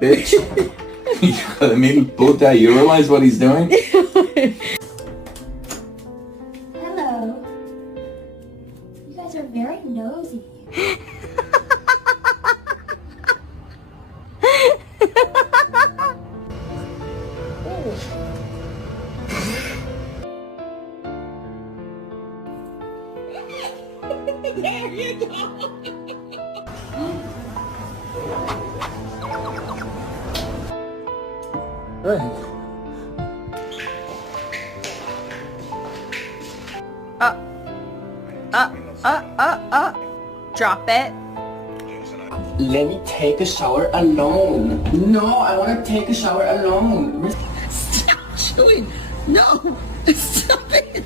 bitch. You gotta make me both that. You realize what he's doing? Hello. You guys are very nosy. There you go. Drop it. Let me take a shower alone. No, I want to take a shower alone. Stop chewing. No. Stop it.